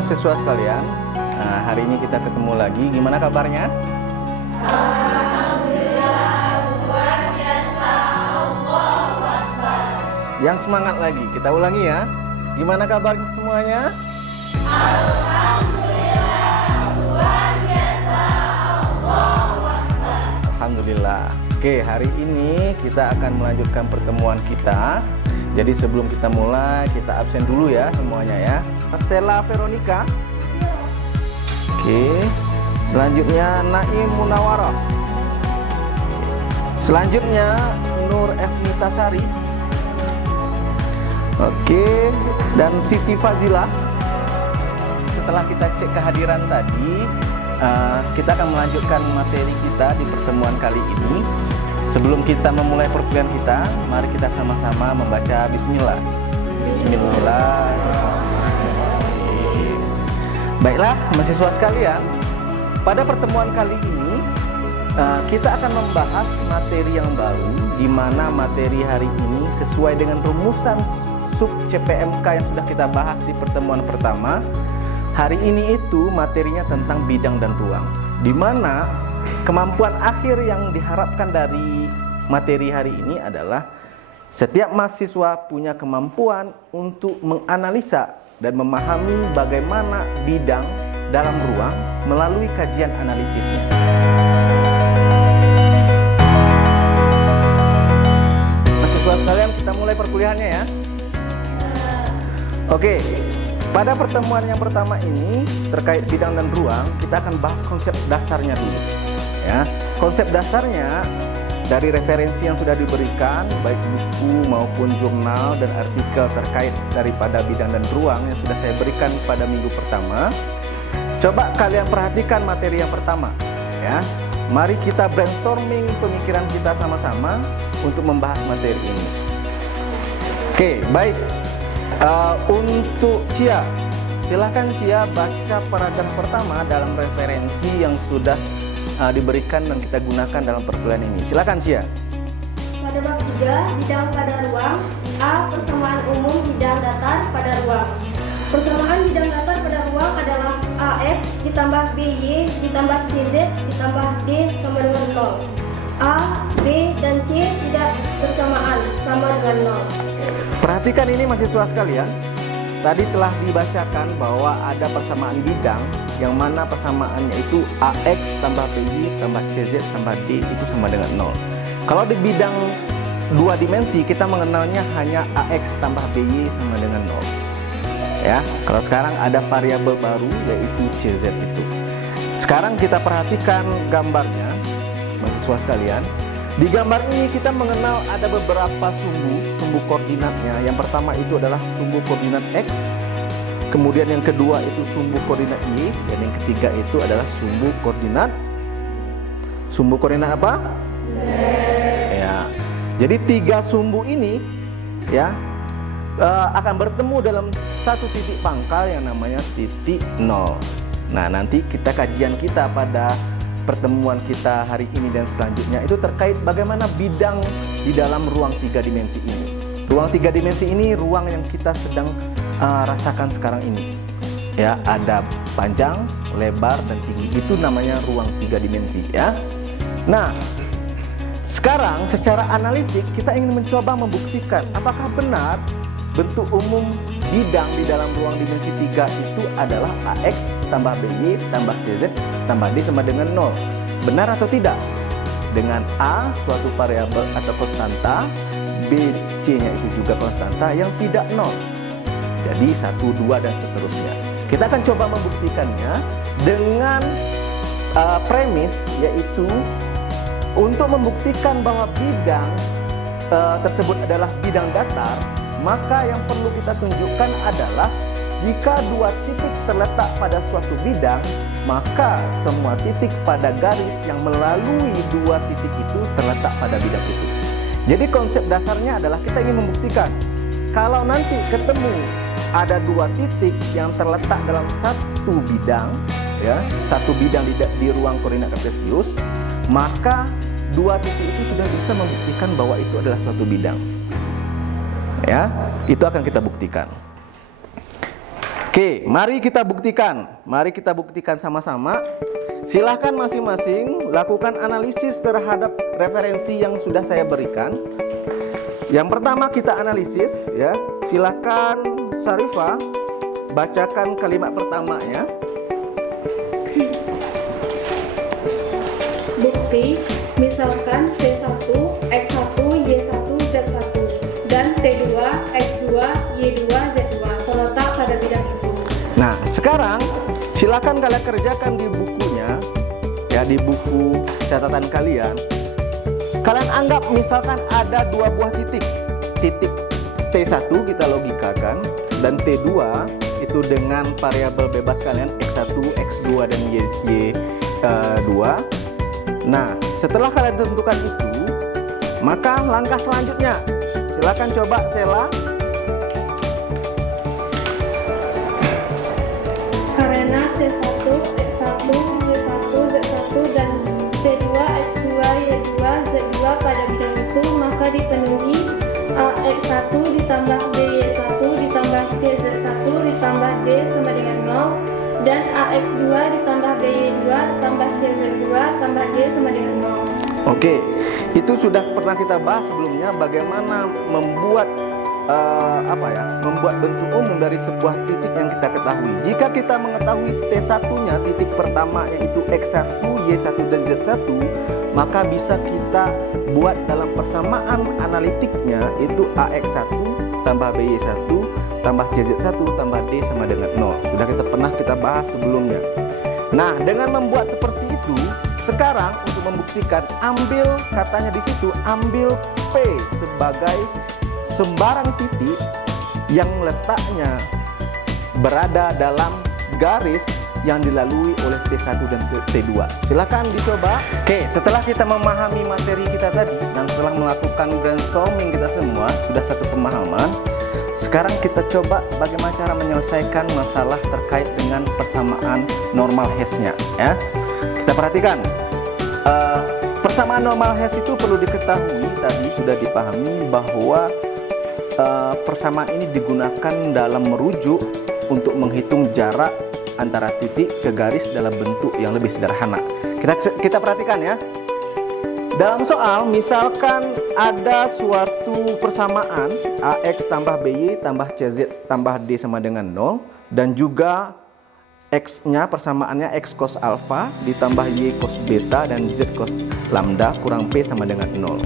mahasiswa sekalian, hari ini kita ketemu lagi. Gimana kabarnya? Alhamdulillah, luar biasa. Allahu Akbar. Yang semangat lagi, kita ulangi ya. Gimana kabar semuanya? Alhamdulillah, luar biasa. Allahu Akbar. Alhamdulillah. Oke, hari ini kita akan melanjutkan pertemuan kita. Jadi sebelum kita mulai, kita absen dulu ya semuanya ya. Sela Veronica. Oke. Selanjutnya Naim Munawarah. Selanjutnya Nur Efnitasari. Oke. Dan Siti Fazila. Setelah kita cek kehadiran tadi, kita akan melanjutkan materi kita di pertemuan kali ini. Sebelum kita memulai perkuliahan kita, mari kita sama-sama membaca Bismillah. Bismillahirrahmanirrahim. Baiklah, mahasiswa sekalian, pada pertemuan kali ini kita akan membahas materi yang baru, di mana materi hari ini sesuai dengan rumusan sub CPMK yang sudah kita bahas di pertemuan pertama. Hari ini itu materinya tentang bidang dan ruang, di mana kemampuan akhir yang diharapkan dari materi hari ini adalah setiap mahasiswa punya kemampuan untuk menganalisa dan memahami bagaimana bidang dalam ruang melalui kajian analitisnya. Mahasiswa sekalian, kita mulai perkuliahannya ya. Oke, pada pertemuan yang pertama ini terkait bidang dan ruang, kita akan bahas konsep dasarnya dulu. Ya, konsep dasarnya dari referensi yang sudah diberikan, baik buku maupun jurnal dan artikel terkait daripada bidang dan ruang yang sudah saya berikan pada minggu pertama. Coba kalian perhatikan materi yang pertama, ya. Mari kita brainstorming pemikiran kita sama-sama untuk membahas materi ini. Oke, baik. Untuk Cia, silakan Cia baca paragraf pertama dalam referensi yang sudah diberikan dan kita gunakan dalam perkuliahan ini. Silakan Cia. Pada bab 3, bidang pada ruang. A. Persamaan umum bidang datar pada ruang. Persamaan bidang datar pada ruang adalah AX ditambah BY ditambah CZ ditambah D sama dengan 0. A, B, dan C tidak bersamaan, sama dengan 0. Perhatikan ini mahasiswa sekalian. Tadi telah dibacakan bahwa ada persamaan bidang yang mana persamaannya itu AX tambah BY tambah CZ tambah D itu sama dengan 0. Kalau di bidang dua dimensi kita mengenalnya hanya AX tambah BY sama dengan 0. Ya, kalau sekarang ada variabel baru yaitu CZ itu. Sekarang kita perhatikan gambarnya mahasiswa sekalian. Di gambar ini kita mengenal ada beberapa sumbu koordinatnya. Yang pertama itu adalah sumbu koordinat X. Kemudian yang kedua itu sumbu koordinat Y. Dan yang ketiga itu adalah sumbu koordinat apa? Z. Ya. Jadi tiga sumbu ini ya akan bertemu dalam satu titik pangkal yang namanya titik 0. Nah, nanti kajian kita pada pertemuan kita hari ini dan selanjutnya itu terkait bagaimana bidang di dalam ruang tiga dimensi ini. Ruang tiga dimensi ini ruang yang kita sedang rasakan sekarang ini. Ya, ada panjang, lebar, dan tinggi. Itu namanya ruang tiga dimensi ya. Nah, sekarang secara analitik kita ingin mencoba membuktikan apakah benar bentuk umum bidang di dalam ruang dimensi 3 itu adalah AX tambah BY tambah CZ tambah D sama dengan 0. Benar atau tidak? Dengan A suatu variabel atau konstanta, B, C-nya itu juga konstanta yang tidak 0. Jadi 1, 2, dan seterusnya. Kita akan coba membuktikannya dengan premis, yaitu untuk membuktikan bahwa bidang tersebut adalah bidang datar. Maka yang perlu kita tunjukkan adalah jika dua titik terletak pada suatu bidang, maka semua titik pada garis yang melalui dua titik itu terletak pada bidang itu. Jadi konsep dasarnya adalah kita ingin membuktikan kalau nanti ketemu ada dua titik yang terletak dalam satu bidang, ya, satu bidang di ruang koordinat kartesius, maka dua titik itu sudah bisa membuktikan bahwa itu adalah suatu bidang. Ya, itu akan kita buktikan. Oke, mari kita buktikan. Mari kita buktikan sama-sama. Silahkan masing-masing lakukan analisis terhadap referensi yang sudah saya berikan. Yang pertama kita analisis ya. Silakan Sarifah bacakan kalimat pertamanya. Bukti, misalkan T1, X1, Y1, Z1 dan T2, X2, Y2, Z2 terletak pada bidang itu. Nah, sekarang silakan kalian kerjakan di bukunya, ya di buku catatan kalian. Kalian anggap misalkan ada dua buah titik. Titik T1 kita logikakan dan T2 itu dengan variabel bebas kalian X1, X2 dan Y2. Nah, setelah kalian tentukan itu, maka langkah selanjutnya silakan coba Sela. Karena T1, X1, Y1, Z1 dan T2, X2, Y2, Z2 pada bidang itu, maka dipenuhi AX1 ditambah BY1 ditambah CZ1 ditambah D sama dengan 0 dan AX2 ditambah BY2 tambah CZ2 tambah D sama dengan 0. Oke, itu sudah pernah kita bahas sebelumnya bagaimana membuat membuat bentuk umum dari sebuah titik yang kita ketahui. Jika kita mengetahui T1-nya, titik pertamanya itu X1, Y1 dan Z1, maka bisa kita buat dalam persamaan analitiknya itu AX1 tambah BY1 tambah CZ1 tambah D sama dengan 0. Sudah kita bahas sebelumnya. Nah, dengan membuat seperti itu, sekarang untuk membuktikan, ambil katanya di situ, ambil P sebagai sembarang titik yang letaknya berada dalam garis yang dilalui oleh T1 dan T2. Silakan dicoba. Oke, setelah kita memahami materi kita tadi dan setelah melakukan brainstorming kita semua, sudah satu pemahaman. Sekarang kita coba bagaimana cara menyelesaikan masalah terkait dengan persamaan normal hash-nya ya. Kita perhatikan. Persamaan normal hash itu perlu diketahui, tadi sudah dipahami bahwa persamaan ini digunakan dalam merujuk untuk menghitung jarak antara titik ke garis dalam bentuk yang lebih sederhana. Kita perhatikan ya. Dalam soal misalkan ada suatu persamaan AX tambah BY tambah CZ tambah D sama dengan 0 dan juga X-nya persamaannya X cos alpha ditambah Y cos beta dan Z cos lambda kurang P sama dengan 0.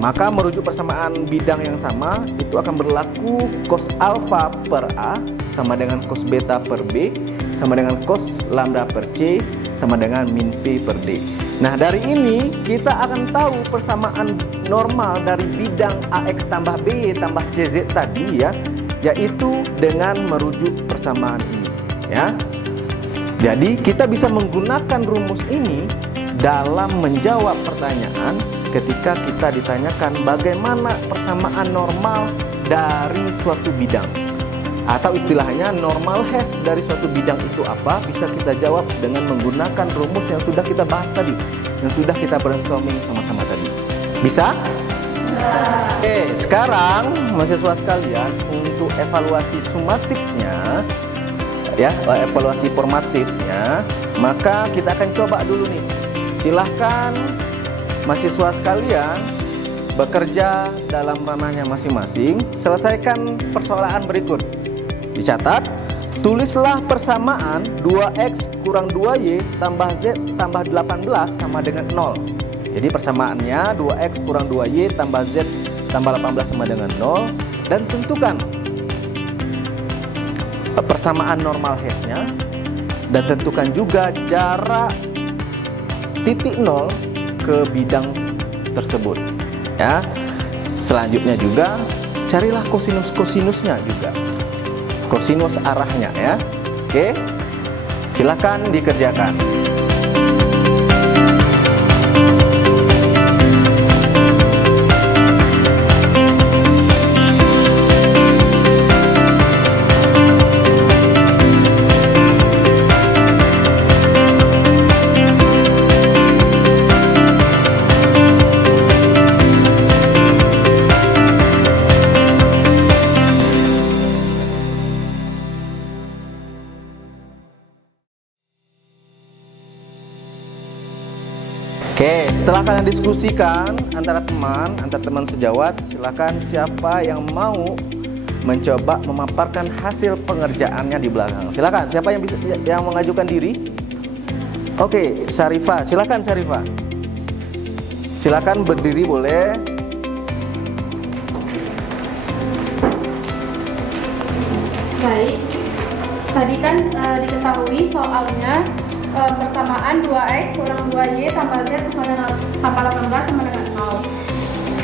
Maka merujuk persamaan bidang yang sama itu akan berlaku cos alpha per A sama dengan cos beta per B sama dengan cos lambda per C sama dengan min P per D. Nah, dari ini kita akan tahu persamaan normal dari bidang AX tambah B tambah CZ tadi ya, yaitu dengan merujuk persamaan ini ya. Jadi kita bisa menggunakan rumus ini dalam menjawab pertanyaan ketika kita ditanyakan bagaimana persamaan normal dari suatu bidang, atau istilahnya normal hash dari suatu bidang itu apa, bisa kita jawab dengan menggunakan rumus yang sudah kita bahas tadi, yang sudah kita brainstorming sama-sama tadi. Bisa? Oke, sekarang mahasiswa sekalian, untuk evaluasi sumatifnya ya, evaluasi formatifnya, maka kita akan coba dulu nih. Silahkan mahasiswa sekalian bekerja dalam ranahnya masing-masing. Selesaikan persoalan berikut. Dicatat, tulislah persamaan 2X kurang 2Y tambah Z tambah 18 sama dengan 0. Jadi persamaannya 2X kurang 2Y tambah Z tambah 18 sama dengan 0. Dan tentukan persamaan normal hash-nya. Dan tentukan juga jarak titik 0 ke bidang tersebut ya. Selanjutnya juga carilah kosinus-kosinusnya juga, kosinus arahnya ya. Oke, silakan dikerjakan. Setelah kalian diskusikan antara teman sejawat, silakan siapa yang mau mencoba memaparkan hasil pengerjaannya di belakang. Silakan, siapa yang mengajukan diri? Oke, Syarifah, silakan Syarifah. Silakan berdiri boleh. Baik, tadi kan diketahui soalnya persamaan 2x kurang 2y tambah z tambah 18 sama dengan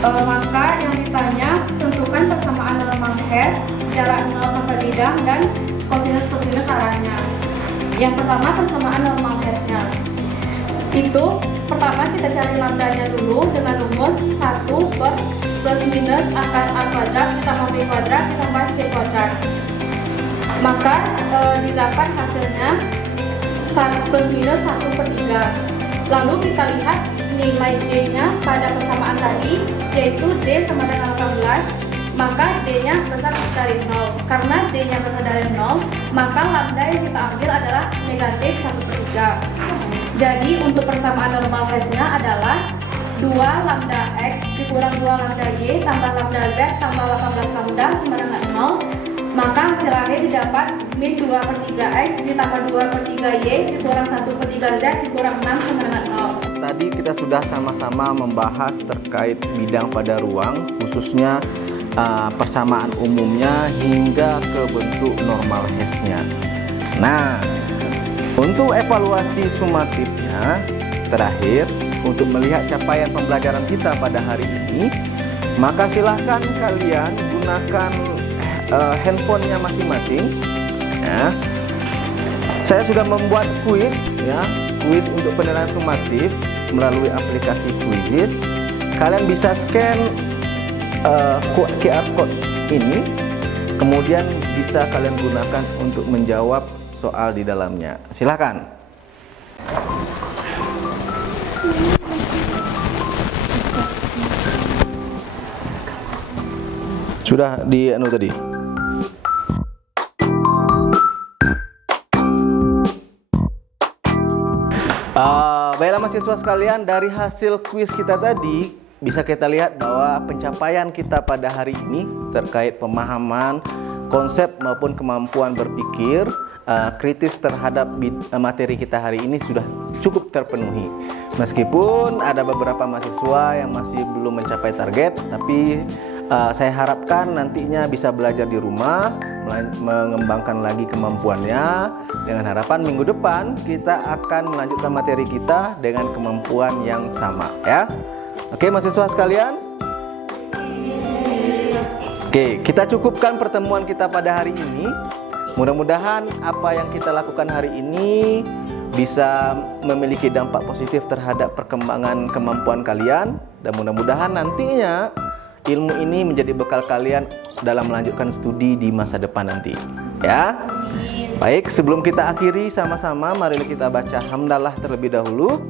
0. Maka yang ditanya tentukan persamaan normal hash, jarak 0 sampai bidang, dan kosinus arahnya. Yang pertama persamaan normal hashnya. Itu pertama kita cari lambdanya dulu dengan rumus 1 per plus minus akar a kuadrat ditambah b kuadrat ditambah c kuadrat. Maka didapat hasilnya 1 plus minus 1 per 3. Lalu kita lihat nilai D-nya pada persamaan tadi, yaitu D sama dengan 18, maka D-nya besar dari 0. Karena D-nya besar dari 0, maka lambda yang kita ambil adalah negatif 1 per 3. Jadi untuk persamaan normal hash-nya adalah 2 lambda X dikurang 2 lambda Y tambah lambda Z tambah 18 lambda sama dengan 0. Maka hasil akhir didapat min 2 per 3x ditambah 2 per 3y dikurang 1 per 3z dikurang 6 sama dengan 0. Tadi kita sudah sama-sama membahas terkait bidang pada ruang, khususnya persamaan umumnya hingga ke bentuk normal hash-nya. Nah, untuk evaluasi sumatifnya terakhir, untuk melihat capaian pembelajaran kita pada hari ini, maka silahkan kalian gunakan handphonenya masing-masing. Ya. Saya sudah membuat kuis, ya, kuis untuk penilaian sumatif melalui aplikasi Quizizz. Kalian bisa scan QR code ini, kemudian bisa kalian gunakan untuk menjawab soal di dalamnya. Silakan. Sudah di tadi. Baiklah mahasiswa sekalian, dari hasil kuis kita tadi bisa kita lihat bahwa pencapaian kita pada hari ini terkait pemahaman konsep maupun kemampuan berpikir kritis terhadap materi kita hari ini sudah cukup terpenuhi. Meskipun ada beberapa mahasiswa yang masih belum mencapai target, tapi saya harapkan nantinya bisa belajar di rumah, mengembangkan lagi kemampuannya, dengan harapan minggu depan kita akan melanjutkan materi kita dengan kemampuan yang sama, ya. Oke mahasiswa sekalian. Oke, kita cukupkan pertemuan kita pada hari ini. Mudah-mudahan apa yang kita lakukan hari ini bisa memiliki dampak positif terhadap perkembangan kemampuan kalian, dan mudah-mudahan nantinya ilmu ini menjadi bekal kalian dalam melanjutkan studi di masa depan nanti, ya. Baik, sebelum kita akhiri sama-sama, mari kita baca hamdalah terlebih dahulu.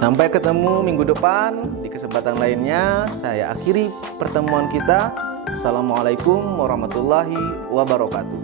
Sampai ketemu minggu depan di kesempatan lainnya. Saya akhiri pertemuan kita. Assalamualaikum warahmatullahi wabarakatuh.